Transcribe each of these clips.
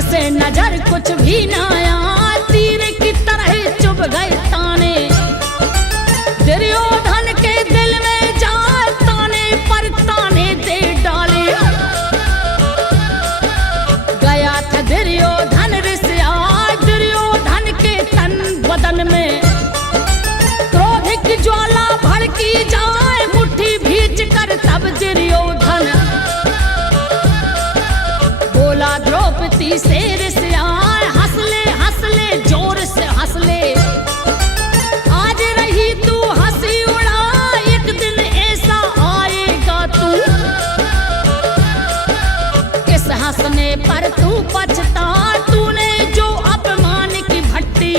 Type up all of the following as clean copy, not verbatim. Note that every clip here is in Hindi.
जिसे नजर कुछ भी ना आया, तीर की तरह चुभ गए ताने। दुर्योधन के दिल में जाए ताने पर ताने दे डाले। गया था दुर्योधन रिसिया, दुर्योधन के तन बदन में क्रोध की ज्वाला भड़की जाए, मुट्ठी भींच कर तब दुर्योधन बोला द्रौपदी से रिसिया, हंस ले जोर से हंस ले। आज रही तू हंसी उड़ा, एक दिन ऐसा आएगा तू, किस हंसने पर तू पछता। तूने जो अपमान की भट्टी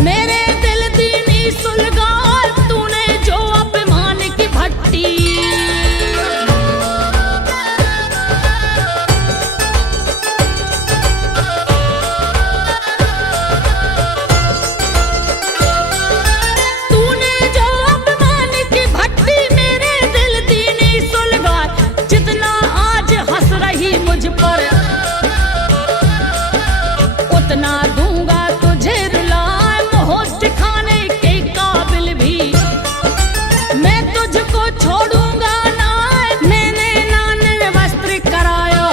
मेरे दिल दीनी सुलगार, तूने जो अपमान की भट्टी। उतना दूंगा तुझे रुलाए, मोहज दिखाने के काबिल भी मैं तुझको छोड़ूंगा ना। मैंने नान वस्त्र कराया,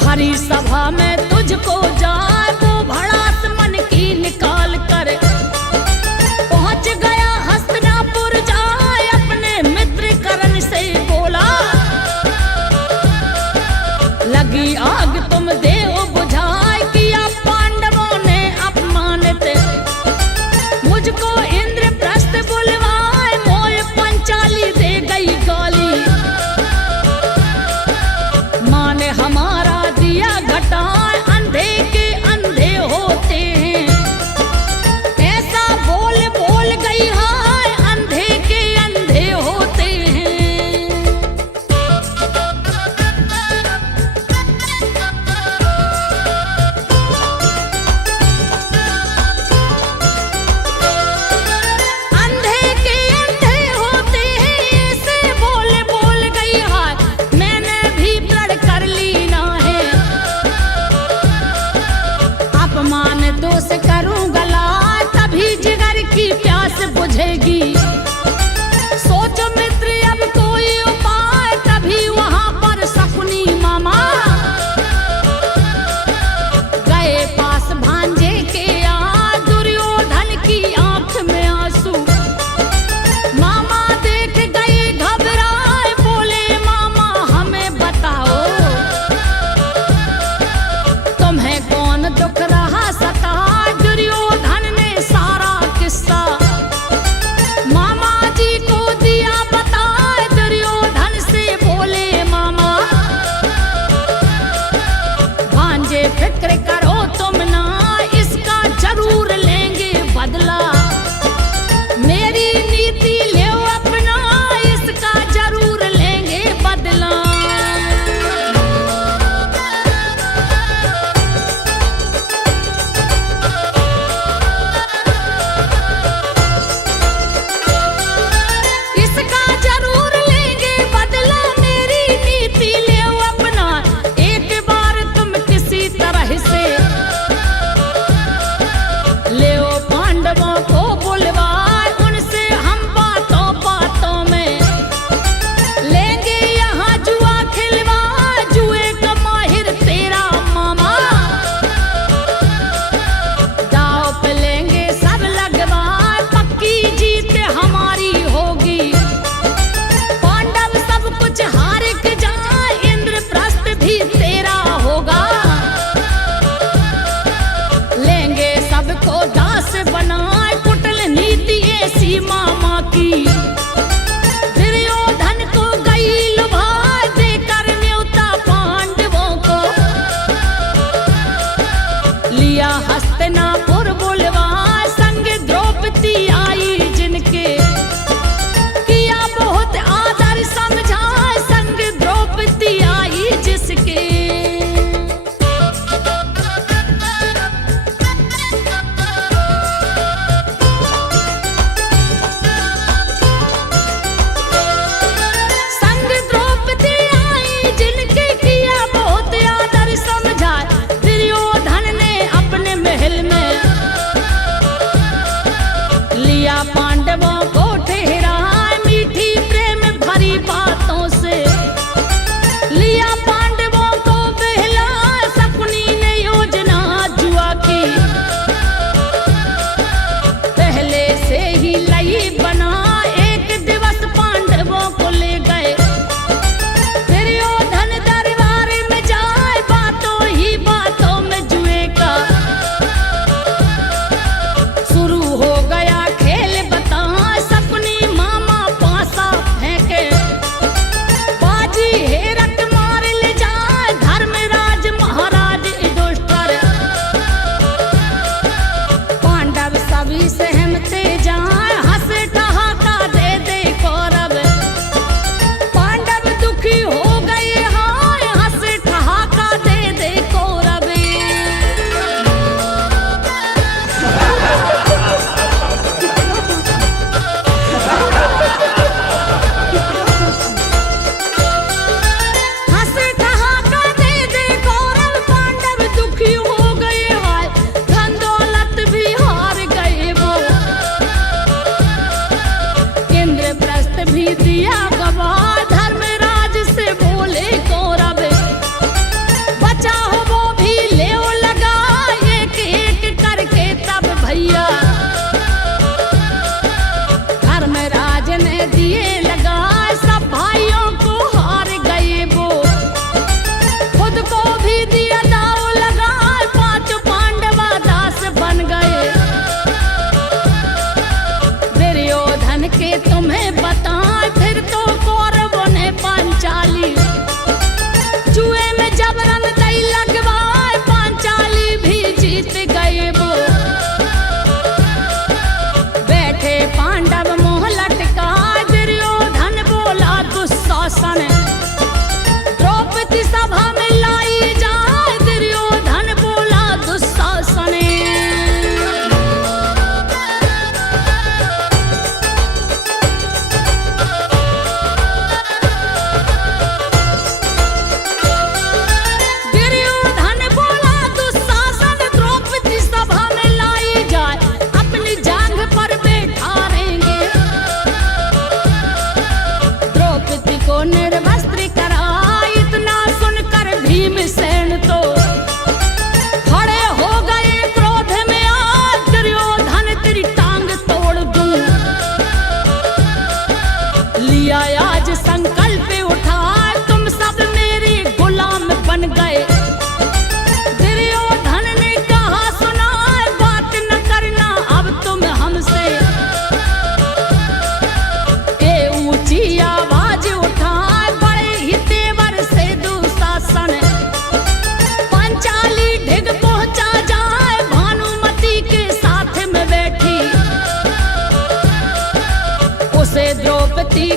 भरी सभा में तुझको जाए, वो भड़ास मन की निकाल कर पहुंच गया हस्तिनापुर जाए। अपने मित्र कर्ण से बोला, लगी आग तुम देव बुझाए, किया पांडवों ने अपमानित, मुझको इंद्रप्रस्थ बुलवाए, मोय पंचाली दे गई गाली। माँ ने हमारा दिया घटाए, अंधे के अंधे होते हैं, ऐसा बोल बोल गई हाय, अंधे के अंधे होते हैं।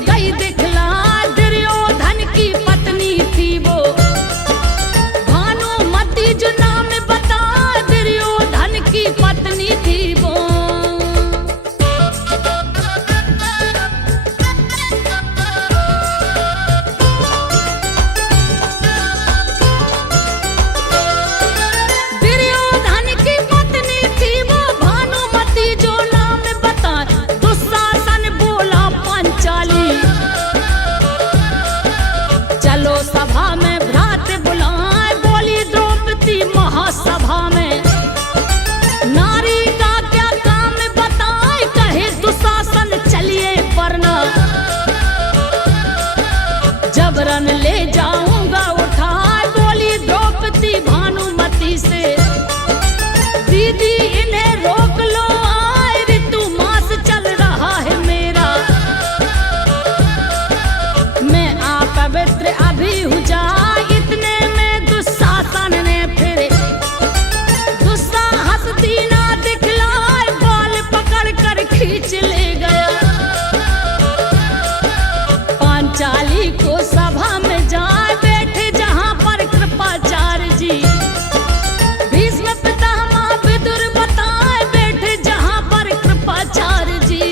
गई दिखला, दुर्योधन की पत्नी थी वो भानुमति, जो नाम बता दुर्योधन की पत्नी थी वो। दुर्योधन की पत्नी थी वो भानुमति, जो नाम बता दुशासन बोला पांचाली। चलो सभा में भ्रात बुलाए, बोली द्रौपदी महासभा में। नारी का क्या काम बताए, कहे दुशासन चलिए वरना जबरन ले जाऊंगा उठाए। बोली द्रौपदी भानुमति से, दीदी इन्हें रोक लो, आए ऋतु मास चल रहा है मेरा। मैं अपवित्र अभी हूँ जा, इतने में दुशासन ने फिर दुस्साहस दीना दिखलाए, बाल पकड़ कर खींच ले गया। पांचाली को सभा में जाए, बैठे जहाँ पर कृपाचार्य जी। भीष्म पितामह विदुर बताए, बैठे जहाँ पर कृपाचार्य जी।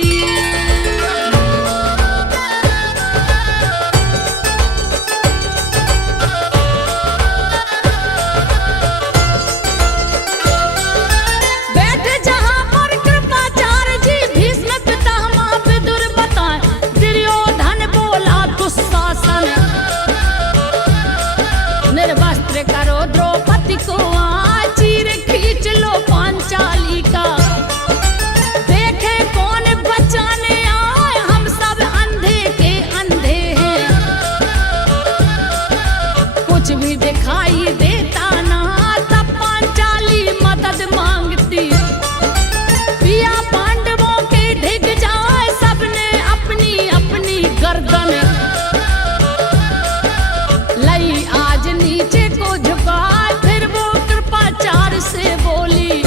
बैठे जहाँ पर कृपाचार्य जी, भीष्म पितामह विदुर बताए। दुर्योधन बोला दुशासन, निर्वस्त्र करो द्रौपदी को, आज चीर खींच लो पांचाली का। देखे कौन बचाने आए, हम सब अंधे के अंधे हैं। कुछ भी दिखाई देता ना, तब पांचाली मदद मांगती। पिया पांडवों के ढिग जाए, सबने अपनी अपनी गर्दन लई आज नीचे को झुकाए। फिर वो कृपाचार्य से बोली,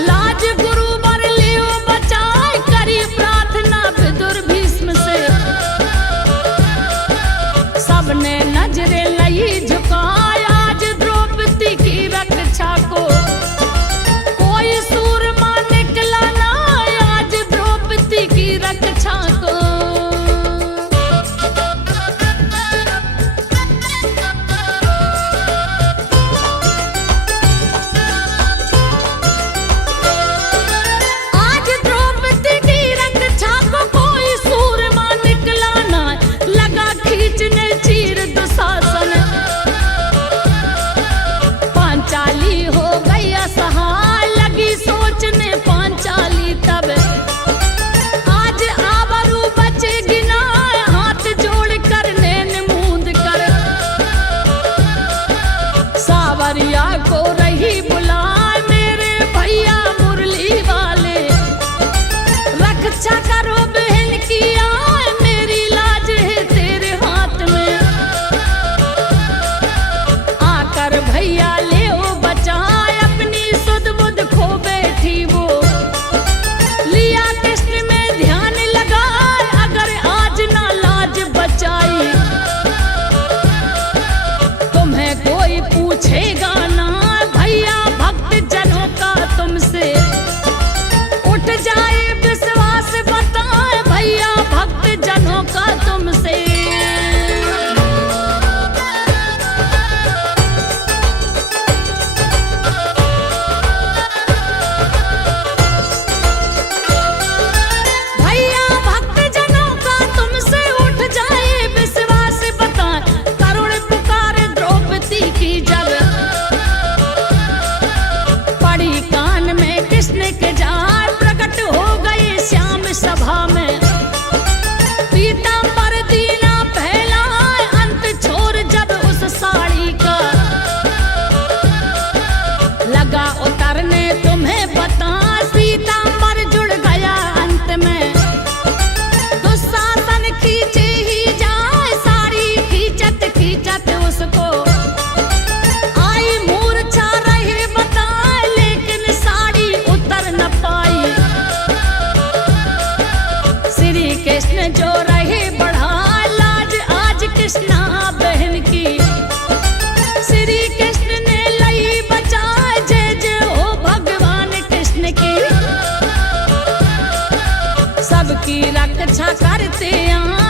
लाज गुरु वर लियो बचाए, करी प्रार्थना विदुर भीष्म से। सबने नजरे लई झुकाए, आज द्रौपदी की रक्षा को कोई सूरमा निकला ना, आज द्रौपदी की रक्षा को। आज द्रौपदी की रक्षा को कोई सूरमा निकला ना, लगा खींचने चीर दुशासन। पांचाली हो गई असहाय, लगी सोचने पांचाली तब। आज आबरू बचेगी ना, हाथ जोड़ कर नैन मूंद कर। सावरिया को रही बुलाए, मेरे भैया मुरली वाले। रक्षा करो बहन की आए, मेरी लाज है तेरे हाथ में। आकर भैया ले ओ बचाए, अपनी सुध बुध खो बैठी वो। लिया कृष्ण में ध्यान लगाए, अगर आज ना लाज बचाई, तुम्हें कोई पूछेगा श्री कृष्ण ने लई बचाए, जय जय हो भगवान कृष्ण की। सबकी रक्षा करते आ